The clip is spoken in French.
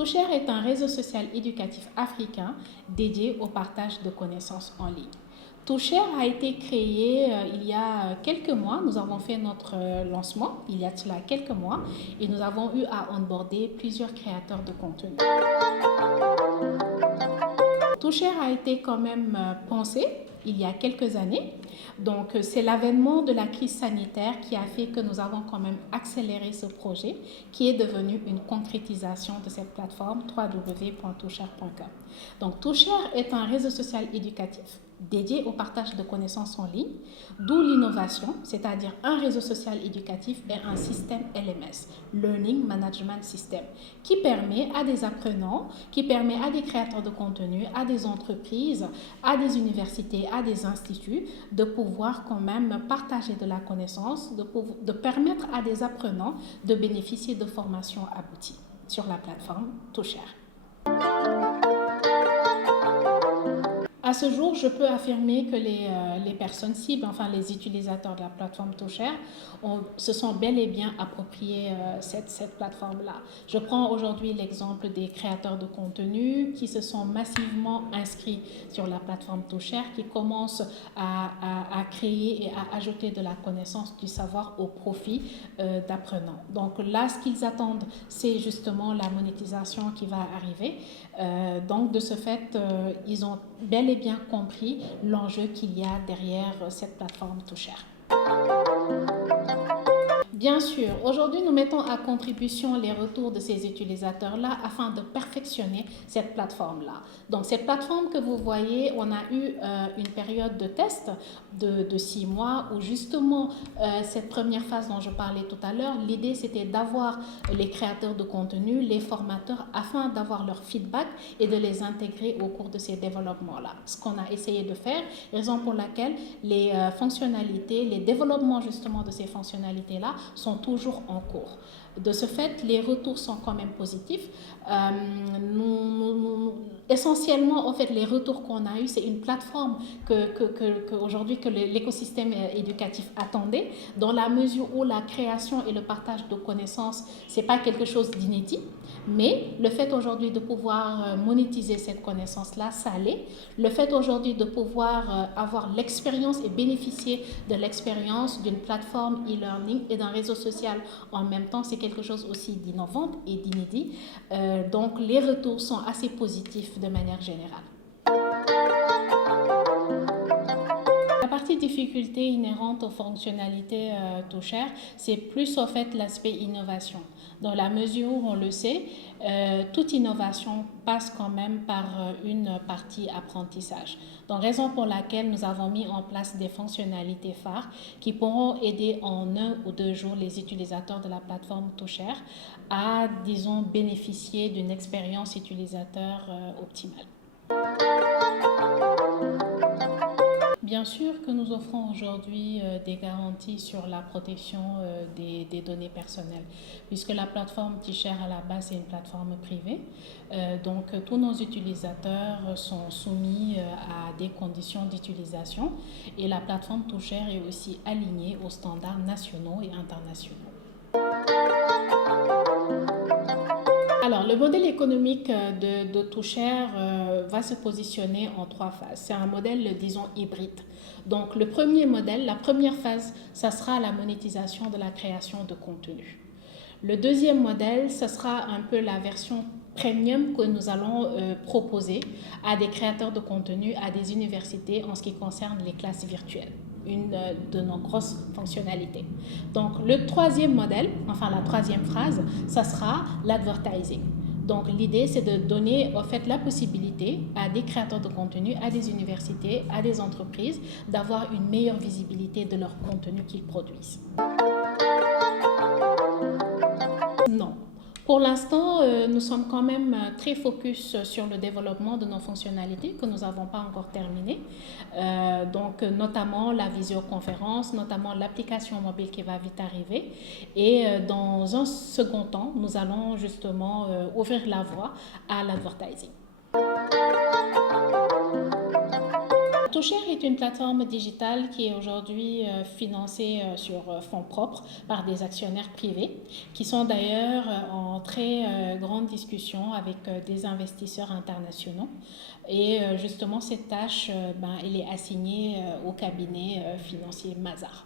Toucher est un réseau social éducatif africain dédié au partage de connaissances en ligne. Toucher a été créé il y a quelques mois. Nous avons fait notre lancement il y a cela quelques mois et nous avons eu à onboarder plusieurs créateurs de contenu. Toucher a été quand même pensé il y a quelques années. Donc, c'est l'avènement de la crise sanitaire qui a fait que nous avons quand même accéléré ce projet qui est devenu une concrétisation de cette plateforme www.toucher.com. Donc, Toucher est un réseau social éducatif dédié au partage de connaissances en ligne, d'où l'innovation, c'est-à-dire un réseau social éducatif et un système LMS, Learning Management System, qui permet à des apprenants, qui permet à des créateurs de contenu, à des entreprises, à des universités, à des instituts, de pouvoir quand même partager de la connaissance, de permettre à des apprenants de bénéficier de formations abouties sur la plateforme Toucher. À ce jour, je peux affirmer que les personnes cibles, enfin les utilisateurs de la plateforme Toucher, se sont bel et bien appropriés cette plateforme-là. Je prends aujourd'hui l'exemple des créateurs de contenu qui se sont massivement inscrits sur la plateforme Toucher, qui commencent à créer et à ajouter de la connaissance, du savoir au profit d'apprenants. Donc là, ce qu'ils attendent, c'est justement la monétisation qui va arriver. Donc de ce fait, ils ont bel et bien compris l'enjeu qu'il y a derrière cette plateforme Toucher. Bien sûr, aujourd'hui, nous mettons à contribution les retours de ces utilisateurs-là afin de perfectionner cette plateforme-là. Donc, cette plateforme que vous voyez, on a eu une période de test de 6 mois où justement, cette première phase dont je parlais tout à l'heure, l'idée c'était d'avoir les créateurs de contenu, les formateurs, afin d'avoir leur feedback et de les intégrer au cours de ces développements-là. Ce qu'on a essayé de faire, raison pour laquelle les fonctionnalités, les développements justement de ces fonctionnalités-là sont toujours en cours. De ce fait, les retours sont quand même positifs. Essentiellement, en fait, les retours qu'on a eus, c'est une plateforme aujourd'hui que l'écosystème éducatif attendait, dans la mesure où la création et le partage de connaissances, c'est pas quelque chose d'inédit, mais le fait aujourd'hui de pouvoir monétiser cette connaissance-là, ça l'est. Le fait aujourd'hui de pouvoir avoir l'expérience et bénéficier de l'expérience d'une plateforme e-learning et d'un réseau social en même temps, c'est quelque chose aussi d'innovant et d'inédit. Donc les retours sont assez positifs de manière générale. La partie difficulté inhérente aux fonctionnalités Toucher, c'est plus au fait l'aspect innovation. Dans la mesure où on le sait, toute innovation passe quand même par une partie apprentissage. Donc, raison pour laquelle nous avons mis en place des fonctionnalités phares qui pourront aider en 1 ou 2 jours les utilisateurs de la plateforme Toucher à, disons, bénéficier d'une expérience utilisateur optimale. Bien sûr que nous offrons aujourd'hui des garanties sur la protection des données personnelles, puisque la plateforme Toucher à la base est une plateforme privée. Donc tous nos utilisateurs sont soumis à des conditions d'utilisation et la plateforme Toucher est aussi alignée aux standards nationaux et internationaux. Alors, le modèle économique de Toucher va se positionner en 3 phases. C'est un modèle, disons, hybride. Donc, le premier modèle, la première phase, ça sera la monétisation de la création de contenu. Le deuxième modèle, ce sera un peu la version premium que nous allons proposer à des créateurs de contenu, à des universités en ce qui concerne les classes virtuelles. Une de nos grosses fonctionnalités. Donc le troisième modèle, enfin la troisième phrase, ça sera l'advertising. Donc l'idée c'est de donner en fait la possibilité à des créateurs de contenu, à des universités, à des entreprises d'avoir une meilleure visibilité de leur contenu qu'ils produisent. Non. Pour l'instant, nous sommes quand même très focus sur le développement de nos fonctionnalités que nous n'avons pas encore terminées. Donc, notamment la visioconférence, notamment l'application mobile qui va vite arriver. Et dans un second temps, nous allons justement ouvrir la voie à l'advertising. Toucher est une plateforme digitale qui est aujourd'hui financée sur fonds propres par des actionnaires privés qui sont d'ailleurs en très grande discussion avec des investisseurs internationaux. Et justement, cette tâche, elle est assignée au cabinet financier Mazars.